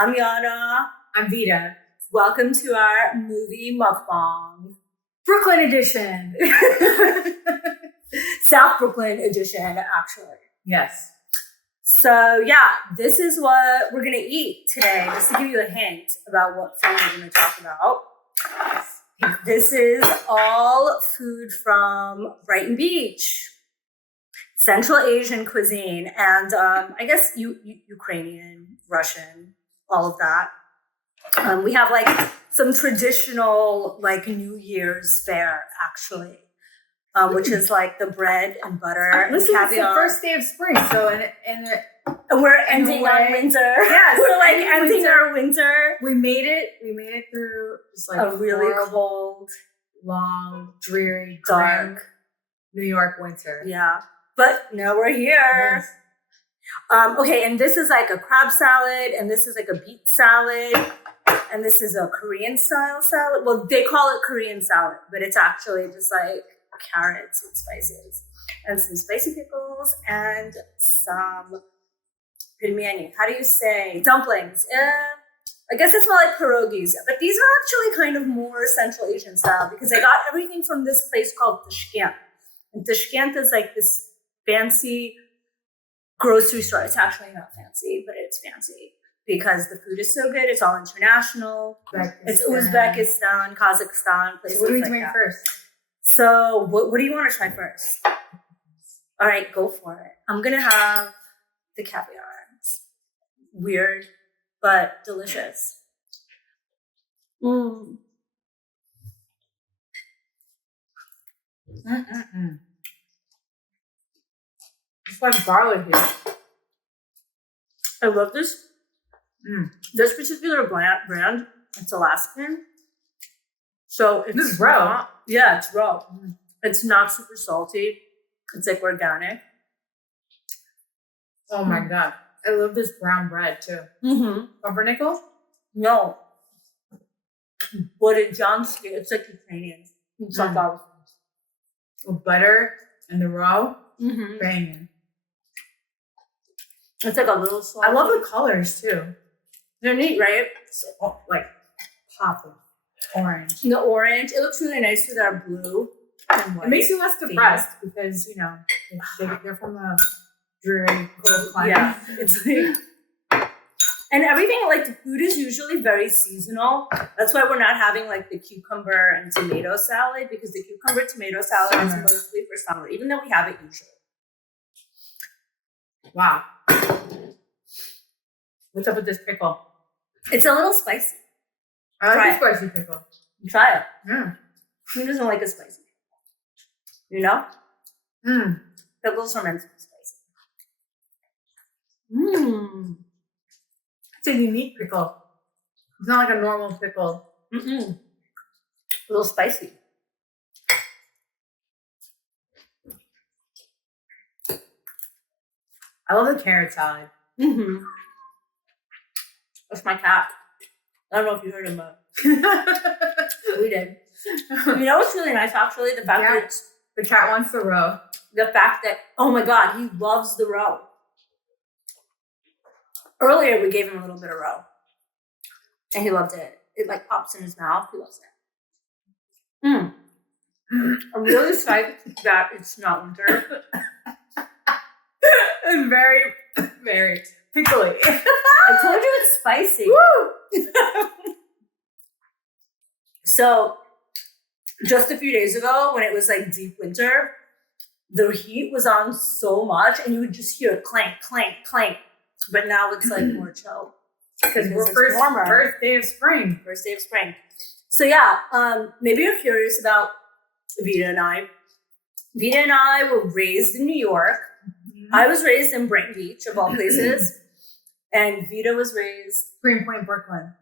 I'm Yana. I'm Vita. Welcome to our movie mukbang. Brooklyn edition. South Brooklyn edition, actually. Yes. So, this is what we're going to eat today, just to give you a hint about what film we're going to talk about. This is all food from Brighton Beach. Central Asian cuisine, and I guess Ukrainian, Russian, all of that. We have some traditional New Year's fare, actually, which is the bread and butter and caviar. It's the first day of spring, so and we're ending on winter. Yeah, so we're ending our winter. We made it through just a really cold, long, dreary, dark New York winter. Yeah. But now we're here. Yes. Okay, and this is a crab salad, and this is a beet salad, and this is a Korean style salad. Well, they call it Korean salad, but it's actually just carrots and spices, and some spicy pickles, and some pirmieni. How do you say dumplings? I guess it's more like pierogies, but these are actually kind of more Central Asian style because I got everything from this place called Tashkent. And Tashkent is this fancy grocery store. It's actually not fancy, but it's fancy because the food is so good. It's all international. It's Uzbekistan, Kazakhstan, places so what are we doing first? So what do you want to try first? All right, go for it. I'm going to have the caviar. It's weird, but delicious. Mm. Mm-mm-mm. It's like garlic here. I love this. This particular brand, it's Alaskan. So it's this is raw. Yeah, it's raw. It's not super salty. It's organic. Oh my God. I love this brown bread too. Pumpernickel? No. But in Johnski, it's Ukrainian. It's with butter and the roe. Banging. It's a little salty. I love the colors too. They're neat, right? So, pop of orange. The orange. It looks really nice with our blue and white. It makes you less depressed because, they're from a dreary, cold climate. Yeah. It's and everything, the food is usually very seasonal. That's why we're not having the cucumber and tomato salad because the cucumber tomato salad is mostly for summer, even though we have it usually. Wow. What's up with this pickle? It's a little spicy. I like a spicy pickle. Try it. Yeah. Who doesn't like a spicy pickle? Pickles are meant to be spicy. It's a unique pickle. It's not like a normal pickle. A little spicy. I love the carrot salad. That's my cat. I don't know if you heard him, but we did. What's really nice, actually? The fact that the cat wants the roe. The fact that, oh my God, he loves the roe. Earlier, we gave him a little bit of roe. And he loved it. It pops in his mouth. He loves it. I'm really psyched that it's not winter. It's very, very pickly. I told you it's spicy. Woo! So, just a few days ago, when it was deep winter, the heat was on so much, and you would just hear clank, clank, clank. But now it's more chill because we're warmer. First day of spring. So maybe you're curious about Vita and I. Vita and I were raised in New York. I was raised in Brighton Beach, of all places. And Vita was raised Greenpoint, Brooklyn.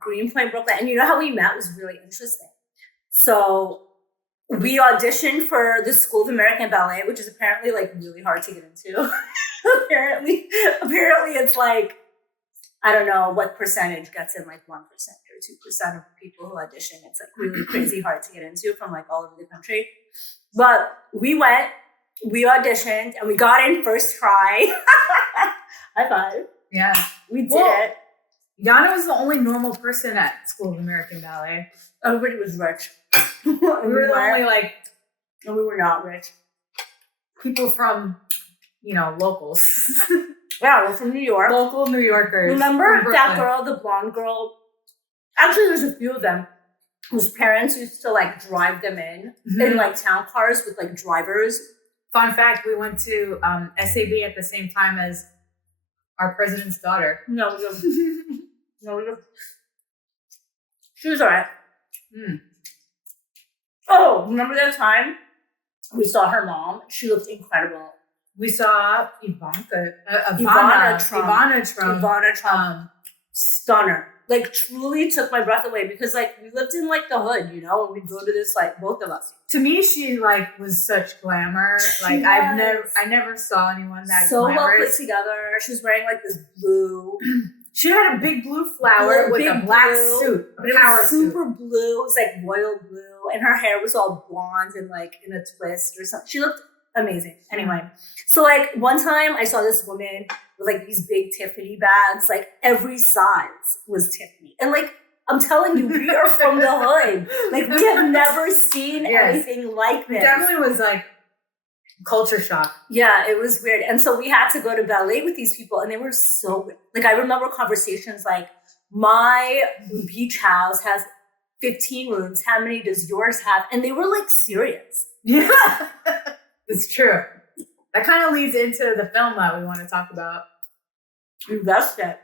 And you know how we met was really interesting. So we auditioned for the School of American Ballet, which is apparently really hard to get into. apparently it's I don't know what percentage gets in 1% or 2% of people who audition. It's really crazy hard to get into from all over the country. But we went, we auditioned, and we got in first try. High five. Yeah. We did it. Yana was the only normal person at School of American Ballet. Everybody was rich. We were the only like, and we were not rich. People from, locals. Yeah, we're from New York. Local New Yorkers. Remember that girl, the blonde girl? Actually, there's a few of them whose parents used to like drive them in like town cars with like drivers. Fun fact: we went to SAB at the same time as our president's daughter. No, she was alright. Oh, remember that time we saw her mom? She looked incredible. We saw Ivana Trump. Stunner. Like, truly took my breath away because, like, we lived in, like, the hood, and we'd go to this, like, both of us. To me, she, like, was such glamour. Like, I never saw anyone that so glamorous. well put together. She was wearing, like, this blue. She had a big blue flower with a black suit. But it was super blue. It was, like, royal blue. And her hair was all blonde and, like, in a twist or something. She looked amazing. Anyway. So, like, one time I saw this woman with like these big Tiffany bags, like every size was Tiffany. And like, I'm telling you, we are from the hood. Like, we have never seen anything like this. It definitely was like culture shock. Yeah, it was weird. And so we had to go to ballet with these people and they were so weird. Like, I remember conversations like, my beach house has 15 rooms. How many does yours have? And they were like serious. Yeah, it's true. That kind of leads into the film that we want to talk about. You guessed it.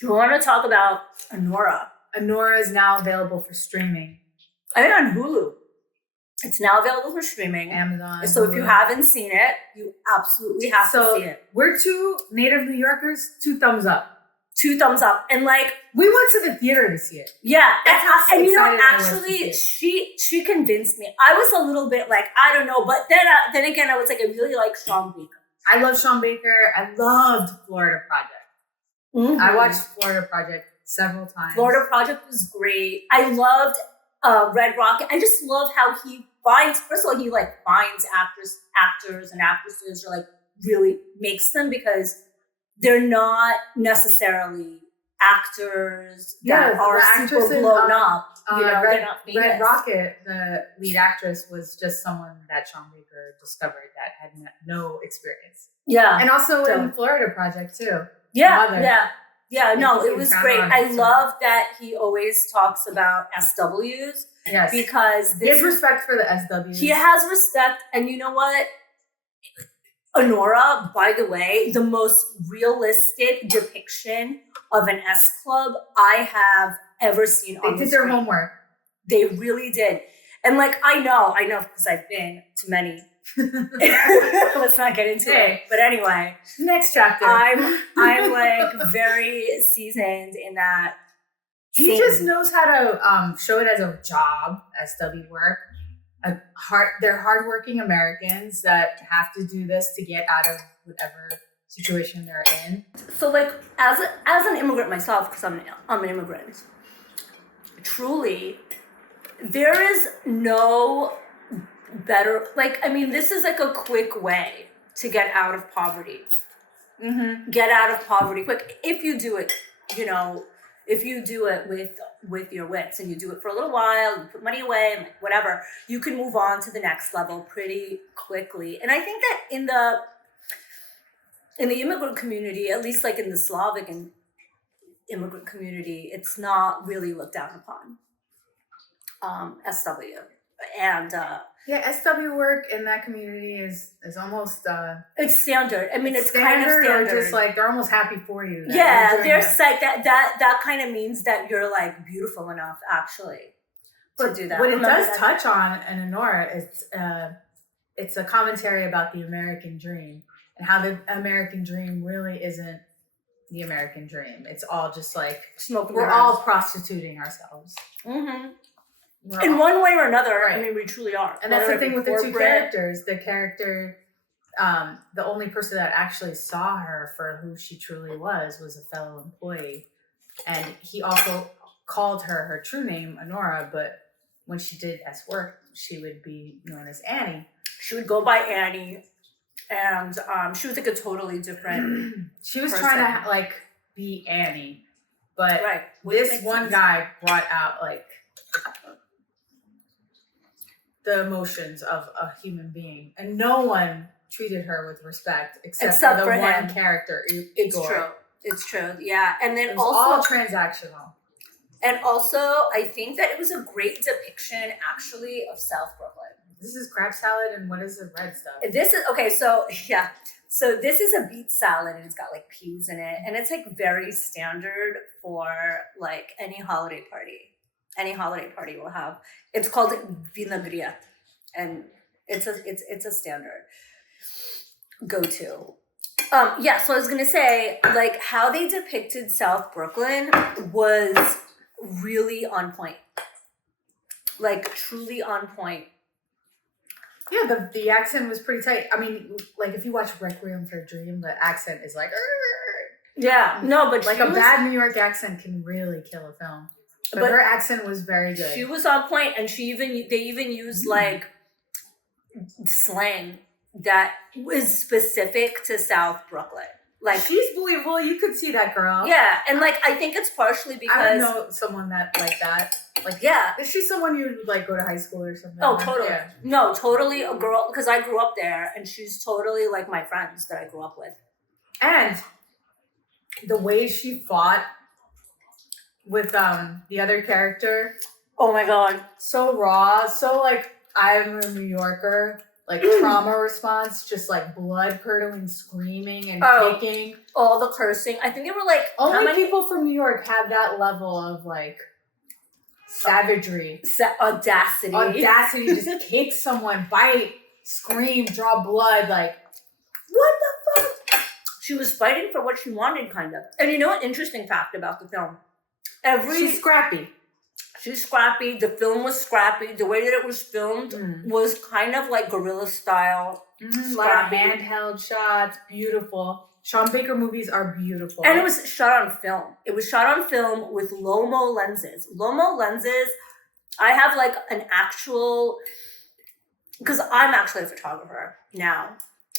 We want to talk about Anora. Anora is now available for streaming. I think on Hulu. It's now available for streaming. Amazon. So if you haven't seen it, you absolutely have to see it. We're two native New Yorkers, 2 thumbs up. 2 thumbs up. And like, we went to the theater to see it. Yeah. And actually, she convinced me. I was a little bit like, I don't know. But then again, I was like, I really like Sean Baker. I love Sean Baker. I loved Florida Project. I watched Florida Project several times. Florida Project was great. I loved Red Rocket. I just love how he finds, first of all, he like finds actors and actresses, or like really makes them, because they're not necessarily actors that are super blown up. They're not famous. Red Rocket, the lead actress, was just someone that Sean Baker discovered that had no experience. Yeah. And also in Florida Project, too. Yeah. No, it was great. I love that he always talks about SWs. Yes. Because he has respect for the SWs. He has respect. And you know what? Anora, by the way, the most realistic depiction of an S club I have ever seen on the screen. They did their homework. They really did. And like, I know because I've been to many. Let's not get into it. But anyway. Next chapter. I'm like very seasoned in that. He just knows how to show it as a job, SW work. They're hardworking Americans that have to do this to get out of whatever situation they're in. So, like, as an immigrant myself, because I'm an immigrant, truly, there is no better. Like, I mean, this is like a quick way to get out of poverty. Get out of poverty quick if you do it. If you do it with your wits and you do it for a little while, you put money away and like whatever, you can move on to the next level pretty quickly. And I think that in the immigrant community, at least like in the Slavic and immigrant community, it's not really looked down upon. SW. And SW work in that community is almost it's standard. I mean, it's kind of standard. Just like they're almost happy for you. Yeah, they're like that kind of means that you're like beautiful enough actually to do that. What it does touch on in Anora, it's a commentary about the American dream and how the American dream really isn't the American dream. It's all just like we're all prostituting ourselves. In one way or another, right. I mean, we truly are. And that's the thing with the 2 characters. The character, the only person that actually saw her for who she truly was a fellow employee. And he also called her true name, Anora, but when she did S work, she would be known as Annie. She would go by Annie. and she was like a totally different. She was person. trying to like be Annie, but Right. this one guy brought out like the emotions of a human being, and no one treated her with respect except for the one him. character. It's Igor. true. It's true. Yeah, and then It was also all transactional. And also, I think that it was a great depiction, actually, of South Brooklyn. This is crab salad, and what is the red stuff? This is okay. So yeah, so this is a beet salad, and it's got like peas in it, and it's like very standard for like any holiday party. Any holiday party will have. It's called vinaigrette, and it's a standard go-to. Yeah. So I was gonna say, like, how they depicted South Brooklyn was really on point, like truly on point. Yeah, the accent was pretty tight. I mean, like if you watch Requiem for a Dream, the accent is like, yeah, no, but like a bad New York accent can really kill a film. But her accent was very good. She was on point, and they even used like slang that was specific to South Brooklyn. Like, she's believable. You could see that girl. Yeah, and like I think it's partially because I would know someone that like that. Like, yeah, is she someone you would like go to high school or something? Oh, totally. Yeah. No, totally a girl, because I grew up there, and she's totally like my friends that I grew up with. And the way she fought with the other character. Oh my god, so raw, so like I'm a New Yorker. Like trauma response, just like blood curdling, screaming and kicking. All the cursing. I think they were like only people from New York have that level of like savagery, audacity. Audacity to just kick someone, bite, scream, draw blood. Like, what the fuck? She was fighting for what she wanted, kind of. And you know what? Interesting fact about the film. She's scrappy. She's scrappy. The film was scrappy. The way that it was filmed was kind of like guerrilla style. A lot of handheld shots. Beautiful. Sean Baker movies are beautiful. And it was shot on film. It was shot on film with Lomo lenses. Lomo lenses, I have like an actual... Because I'm actually a photographer now.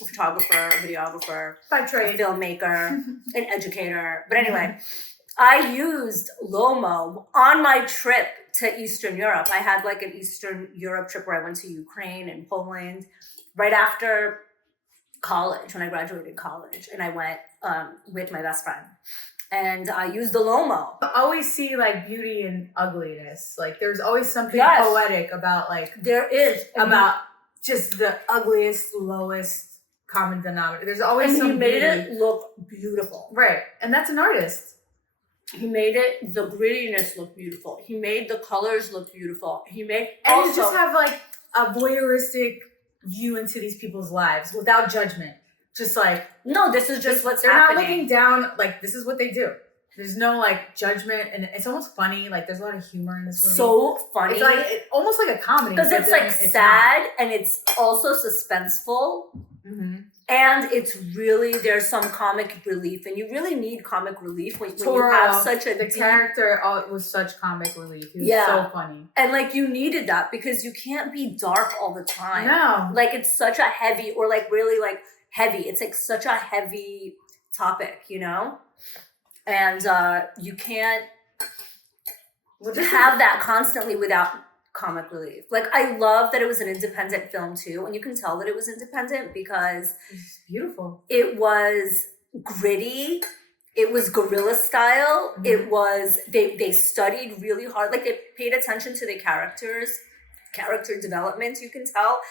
A photographer, videographer, by trade, a filmmaker, an educator. But anyway... I used Lomo on my trip to Eastern Europe. I had like an Eastern Europe trip where I went to Ukraine and Poland right after college, when I graduated college. And I went with my best friend. And I used the Lomo. I always see like beauty in ugliness. Like there's always something poetic about like... There is. About just the ugliest, lowest common denominator. There's always some beauty. And he made it look beautiful. Right. And that's an artist. He made it, the grittiness look beautiful. He made the colors look beautiful. He made and you just have like a voyeuristic view into these people's lives without judgment. Just like, no, this is just what's they're happening. They're not looking down, like this is what they do. There's no like judgment, and it's almost funny. Like there's a lot of humor in this movie. So funny. It's like almost like a comedy. Because it's like sad and it's also suspenseful. Mm-hmm. And it's really, there's some comic relief, and you really need comic relief when you have such a... The character was such comic relief. He was so funny. And like you needed that because you can't be dark all the time. No. Like it's such a heavy, or like really like heavy. It's like such a heavy topic, you know? And you can't have that constantly without comic relief. Like I love that it was an independent film too, and you can tell that it was independent because it's beautiful. It was gritty. It was guerrilla style. Mm-hmm. It was they studied really hard. Like they paid attention to the character development. You can tell.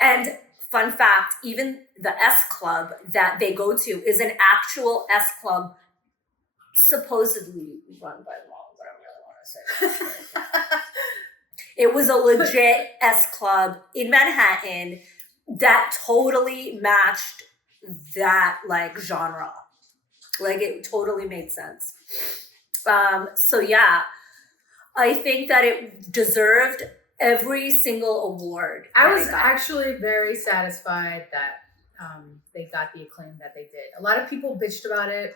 And fun fact, even the S Club that they go to is an actual S Club, supposedly run by law, but I don't really want to say that. It was a legit S Club in Manhattan that totally matched that like genre. Like it totally made sense. So yeah, I think that it deserved every single award. I was actually very satisfied that they got the acclaim that they did. A lot of people bitched about it.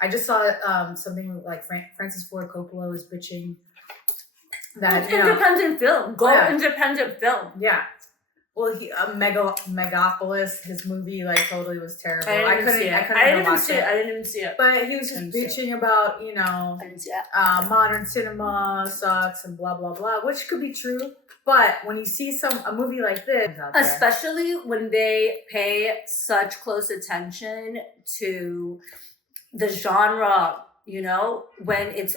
I just saw something like Francis Ford Coppola was bitching that independent film. Independent film. Yeah. Well, Megapolis, his movie, like totally was terrible. I didn't even see it. I didn't even see it. But he was just bitching about, you know, modern cinema sucks and blah blah blah, which could be true. But when you see a movie like this, especially when they pay such close attention to the genre, you know, when it's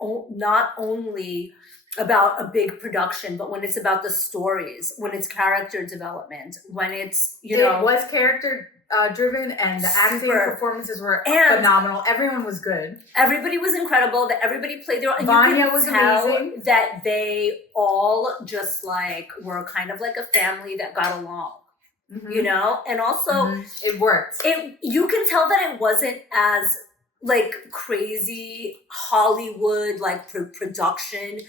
not only about a big production, but when it's about the stories, when it's character development, when it's, you know. It was character driven, and the acting performances were phenomenal. Everyone was good. Everybody was incredible. That everybody played their own. Vanya was amazing. That they all just like were kind of like a family that got along. Mm-hmm. You know, and also it worked. You can tell that it wasn't as like crazy Hollywood like production.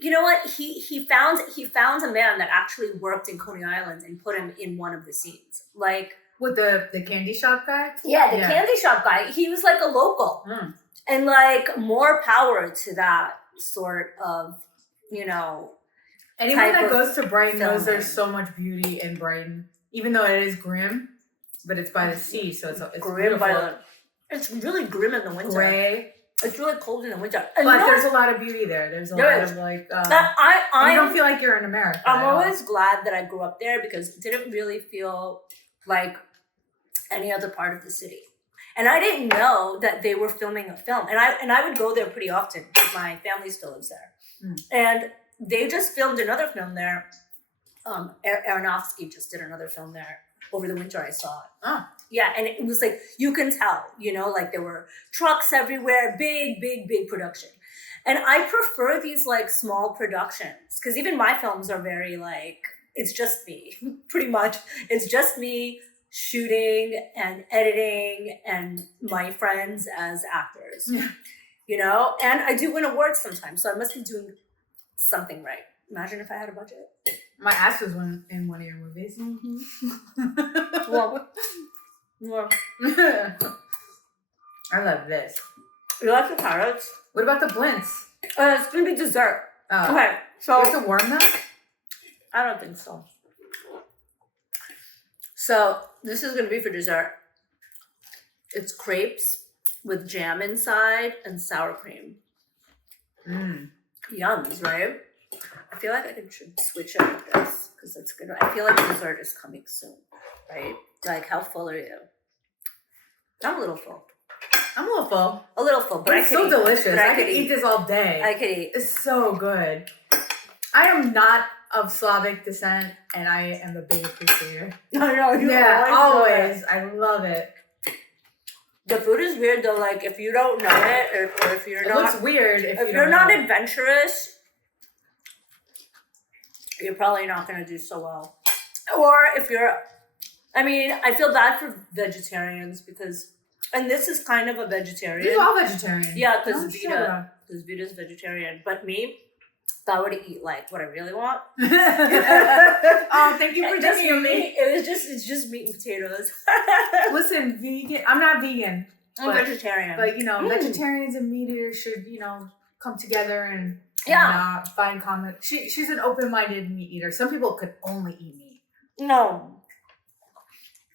You know what? He found a man that actually worked in Coney Island and put him in one of the scenes. Like with the candy shop guy? Yeah, the candy shop guy. He was like a local. And like more power to that sort of, you know. Anyone that goes to Brighton knows there's so much beauty in Brighton. Even though it is grim, but it's by the sea, so it's grim beautiful. It's really grim in the winter. Gray. It's really cold in the winter. But there's a lot of beauty there. There's a lot of like... I don't feel like you're in America. I'm always glad that I grew up there because it didn't really feel like any other part of the city. And I didn't know that they were filming a film. And I would go there pretty often because my family still lives there. And they just filmed another film there. Aronofsky just did another film there. Over the winter, I saw it. Oh. Yeah, and it was like, you can tell, you know, like there were trucks everywhere, big production. And I prefer these like small productions because even my films are very like, it's just me, pretty much. It's just me shooting and editing and my friends as actors, you know? And I do win awards sometimes, so I must be doing something right. Imagine if I had a budget. My ass was in one of your movies. Well, I love this. You like the carrots? What about the blintz? It's gonna be dessert. Oh. Okay, so it's a warm them? I don't think so. So this is gonna be for dessert. It's crepes with jam inside and sour cream. Yums, right? I feel like I should switch it with this because it's good. I feel like dessert is coming soon, right? Like, how full are you? I'm a little full. I'm a little full. A little full, but it's so delicious. I could eat this all day. I could eat. It's so good. I am not of Slavic descent, and I am the biggest appreciator. No, always. I love it. The food is weird though. Like, if you don't know it, or if you're not, it looks weird. If you're not adventurous, you're probably not going to do so well. Or if you're, I mean, I feel bad for vegetarians because, and this is kind of a vegetarian. These are all vegetarian. Yeah, because Vita's vegetarian. But me, if I were to eat like what I really want. Oh, thank you for just me. It's just meat and potatoes. Listen, vegan. I'm not vegan. I'm vegetarian. But you know, vegetarians and meat eaters should, you know, come together and find common. She's an open-minded meat eater. Some people could only eat meat. No.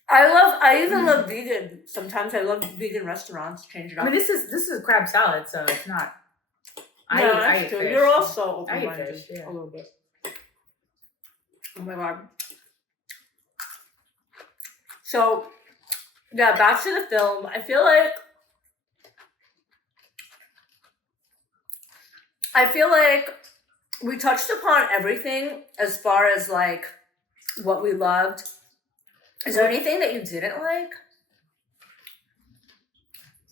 I even love vegan. Sometimes I love vegan restaurants. Change it up. I mean, this is crab salad, so it's not. I eat fish. You're also open-minded. I eat fish, a little bit. Oh my god. So, yeah, back to the film. I feel like we touched upon everything as far as like what we loved. Is there anything that you didn't like?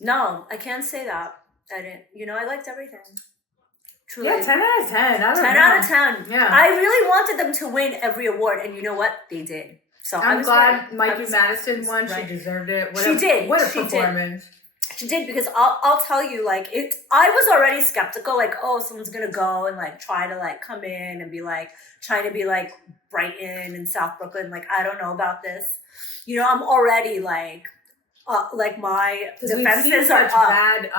No, I can't say that. I didn't. You know, I liked everything. Truly. Yeah, 10 out of 10. 10 out of 10. Yeah. I really wanted them to win every award, and you know what? They did. So I'm glad Mikey Madison won. Right. She deserved it. She did. What a performance. She did, because I'll tell you, like, I was already skeptical, like, oh, someone's gonna go and like try to like come in and be like trying to be like Brighton and South Brooklyn, like, I don't know about this. You know, I'm already like my defenses are up. Bad,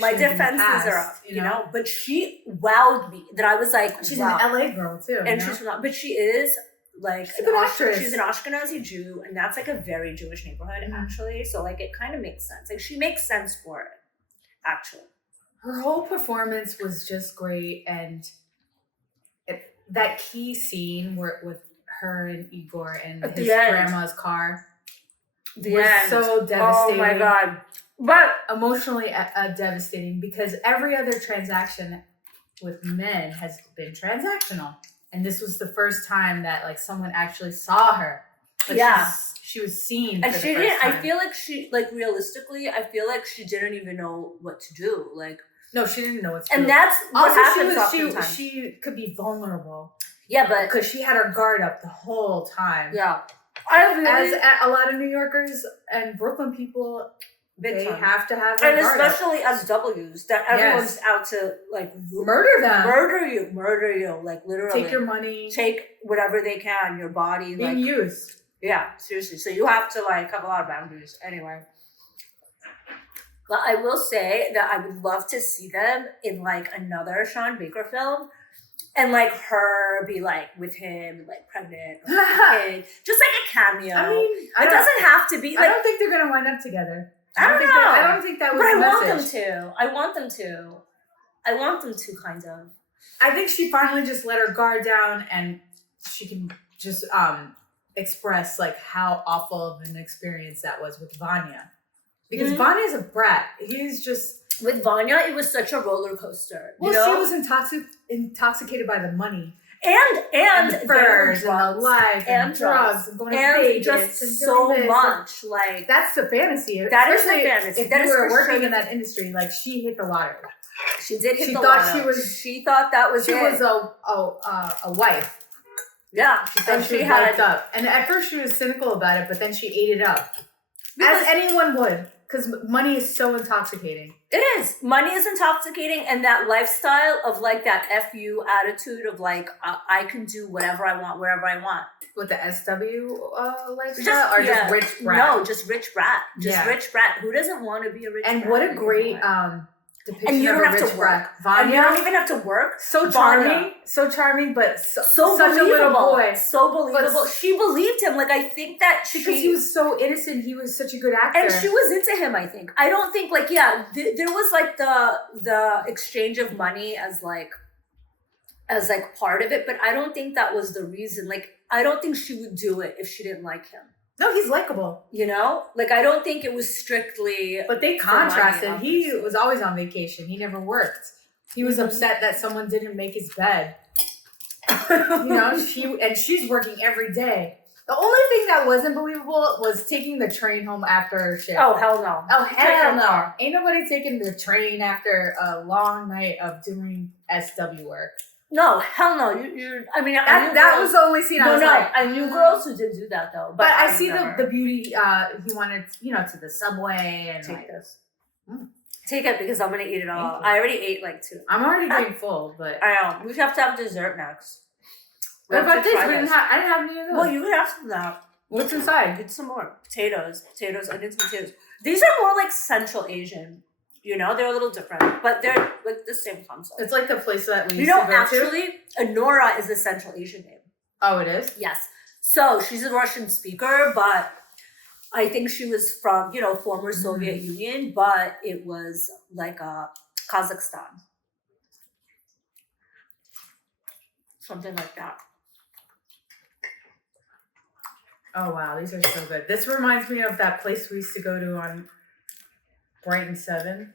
my defenses are up, you know. But she wowed me. That I was like, she's wow. an LA girl too, and she's not, but she is like She's a good actress. she's an Ashkenazi Jew, and that's like a very Jewish neighborhood actually. So like it kind of makes sense. Like she makes sense for it, actually. Her whole performance was just great, and that key scene with her and Igor and his grandma's car was so devastating. Oh my god! But emotionally devastating, because every other transaction with men has been transactional, and this was the first time that like someone actually saw her. Like, she was seen, and she didn't. I feel like she, like, realistically, I feel like she didn't even know what to do. Like, no, she didn't know what to do. And that's what happens. She could be vulnerable. Yeah, but because she had her guard up the whole time. Yeah, as a lot of New Yorkers and Brooklyn people, they have to have their guard especially up. SWs, that everyone's out to like murder them, murder you, like literally take your money, take whatever they can, your body, being used. Yeah, seriously. So you have to like have a lot of boundaries. Anyway. But I will say that I would love to see them in like another Sean Baker film, and like her be like with him, like pregnant, or kid, just like a cameo. I mean, it doesn't have to be. Like, I don't think they're gonna wind up together. I don't know. I don't think that was. But the want message. them to. I want them to. I want them to kind of. I think she finally just let her guard down, and she can just express like how awful of an experience that was with Vanya. Because Vanya's a brat. He's just... With Vanya, it was such a roller coaster. Well, she was intoxicated by the money. And furs and the life and drugs and going to Vegas just and so this. much. Like, that's the fantasy. That is the fantasy. If you were working in that industry, like, she hit the lottery. She did hit the lottery. She thought that was She was a wife. Yeah. She had up. And at first she was cynical about it, but then she ate it up. As anyone would. Because money is so intoxicating. It is. Money is intoxicating, and that lifestyle of like that FU attitude of like, I can do whatever I want, wherever I want. With the SW lifestyle? Just rich brat? No, just rich brat. Rich brat. Who doesn't want to be a rich brat? And what a great depiction and you don't of a have rich to brat. work. Vanya, and you don't even have to work. So charming, but so such believable. A little boy. So believable. But she believed him. Like, I think that because he was so innocent. He was such a good actor. And she was into him, I think. I don't think, like, there was like the exchange of money as part of it, but I don't think that was the reason. Like, I don't think she would do it if she didn't like him. No, he's likable. You know? Like, I don't think it was strictly... But they contrasted. He was always on vacation. He never worked. He was upset that someone didn't make his bed. You know, she's working every day. The only thing that wasn't believable was taking the train home after her shift. Oh, hell no. Oh, hell no. Ain't nobody taking the train after a long night of doing SW work. No, hell no. You. I mean, that was the only scene I was like. I knew girls who did do that though. But I see the beauty. He wanted, to the subway and take this. Take it because I'm gonna eat it all. I already ate like 2. I'm already getting full, but I know we have to have dessert next. What about this? I didn't have any of those. Well, you can have some of that. What's inside? Get some more potatoes. I did some potatoes. These are more like Central Asian. You know, they're a little different, but they're like the same concept. It's like the place that we used to go actually, Anora is a Central Asian name. Oh, it is? Yes. So she's a Russian speaker, but I think she was from, former Soviet Union, but it was like Kazakhstan. Something like that. Oh, wow. These are so good. This reminds me of that place we used to go to on Brighton 7.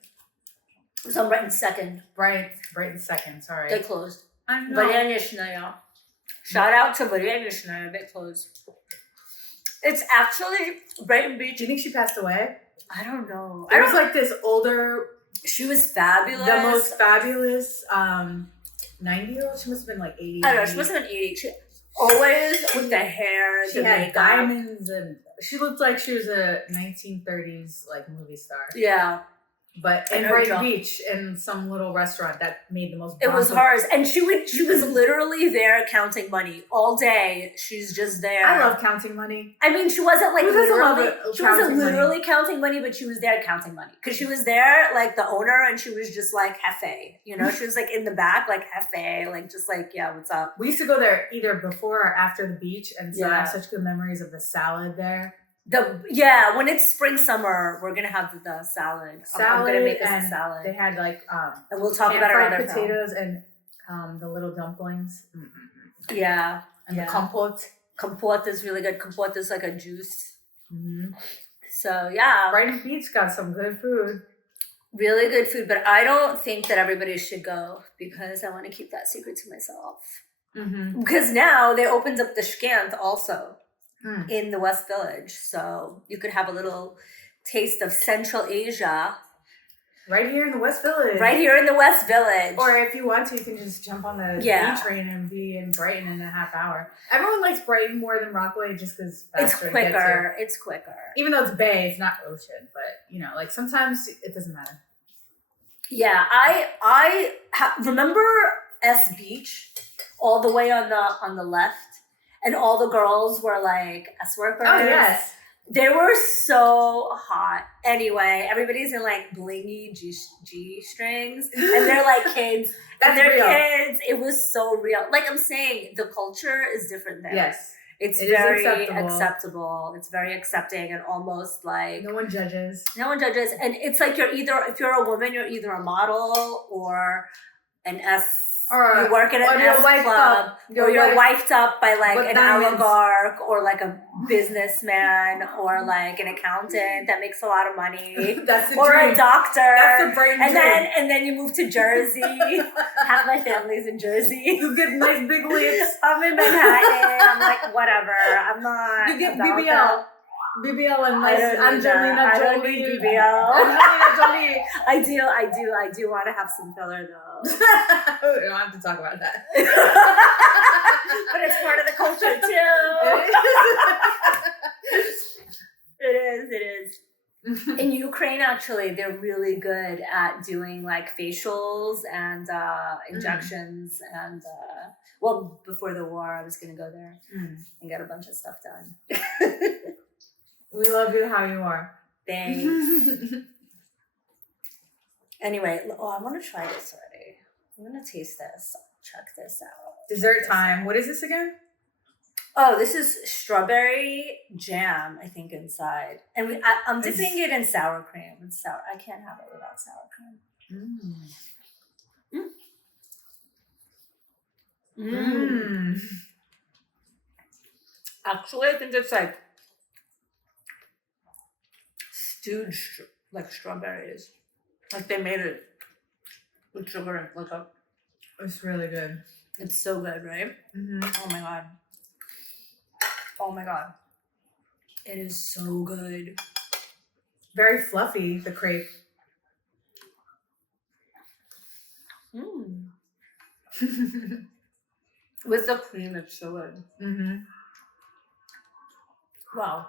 It's on Brighton 2nd. Brighton 2nd, sorry. They closed. I know. Varyanishная. Shout out to Varyanishная. They closed. It's actually Brighton Beach. Do you think she passed away? I don't know. There was like this older... She was fabulous. The most fabulous 90-year-old. She must have been like 80. I don't know. She must have been 80. She always with the hair. She had diamonds and she looked like she was a 1930s like movie star. Yeah. But in And her Brighton job. Beach, in some little restaurant that made the most. It was bonkers- hers, and she was literally there counting money all day. She's just there. I love counting money. I mean, she wasn't like Who doesn't love literally. it? She wasn't Counting money? literally counting money, but she was there counting money because she was there like the owner, and she was just like Hefe. You know, she was like in the back, like Hefe, like just like yeah, what's up? We used to go there either before or after the beach, and so I Yeah. have such good memories of the salad there. When it's spring summer, we're gonna have the salad. I'm gonna make us a and salad, They had like and we'll talk about our pan-fried other film. potatoes and the little dumplings. Yeah, And yeah. the compote. Compote is really good. Compote is like a juice. Mm-hmm. So yeah, Brighton Beach got some good food. really good food. But I don't think that everybody should go because I want to keep that secret to myself. Mm-hmm. Because now they opened up the Tashkent also Mm. in the West Village, so you could have a little taste of Central Asia Right here in the West Village. right here in the West Village. Or if you want to, you can just jump on the Yeah. B train and be in Brighton in a half hour. Everyone likes Brighton more than Rockaway just because it's faster to get to. quicker. It's quicker. Even though it's bay, it's not ocean. But, you know, like sometimes it doesn't matter. Yeah, remember S Beach, all the way on the left, and all the girls were like S workers. Oh, yes. They were so hot. Anyway, everybody's in like blingy G strings, and they're like kids. And That's they're real. kids. It was so real. Like I'm saying, the culture is different there. Yes. It's It is very acceptable. acceptable. It's very accepting and almost like No one judges. no one judges. And it's like if you're a woman, you're either a model or an S. Or you work at or an you're S wifed club, up. or you're wifed up by like with an diamonds. oligarch or like a businessman or like an accountant that makes a lot of money. That's the Or dream. a doctor. That's the Brighton and dream. then you move to Jersey. Half my family's in Jersey. You get nice big lips. I'm in Manhattan. I'm like, whatever. I'm not. You get about BBL. that. BBL and I nice don't need that. Angelina I don't Jolie. need BBL. Angelina Jolie. I do want to have some filler though. We don't have to talk about that. But it's part of the culture too. It is. In Ukraine, actually, they're really good at doing like facials and injections and well, before the war, I was gonna go there and get a bunch of stuff done. We love you how you are. Thanks. Anyway, I want to try this already. I'm gonna taste this. Check this out. Dessert time. What is this again? Oh, this is strawberry jam, I think, inside. And I'm dipping it in sour cream. It's sour. I can't have it without sour cream. Actually, I think it's like stewed like strawberries. Like they made it with sugar and like a. It's really good. It's so good, right? Oh my god. Oh my god. It is so good. Very fluffy, the crepe. With the cream, it's so good. Wow.